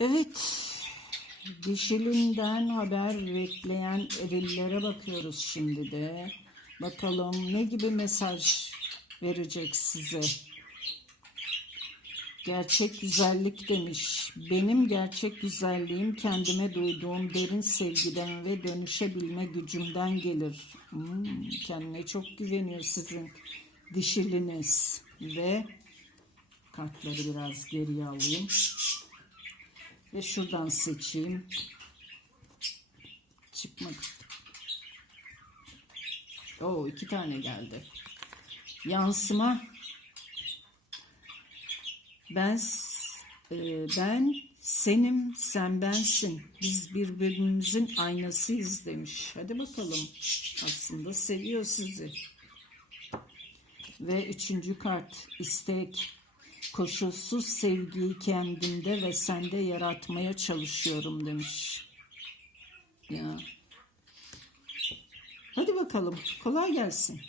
Evet. Dişilinden haber bekleyen erillere bakıyoruz şimdi de. Bakalım ne gibi mesaj verecek size. Gerçek güzellik demiş. Benim gerçek güzelliğim kendime duyduğum derin sevgiden ve dönüşebilme gücümden gelir. Hmm, kendine çok güveniyor sizin dişiliniz. Ve kartları biraz geriye alayım. Ve şuradan seçeyim. Çıkmadı. Oo iki tane geldi. Yansıma. Ben e, ben senim, sen bensin. Biz birbirimizin aynasıyız demiş. Hadi bakalım. Aslında seviyor sizi. Ve üçüncü kart istek. Koşulsuz sevgiyi kendimde ve sende yaratmaya çalışıyorum demiş. Ya. Hadi bakalım. Kolay gelsin.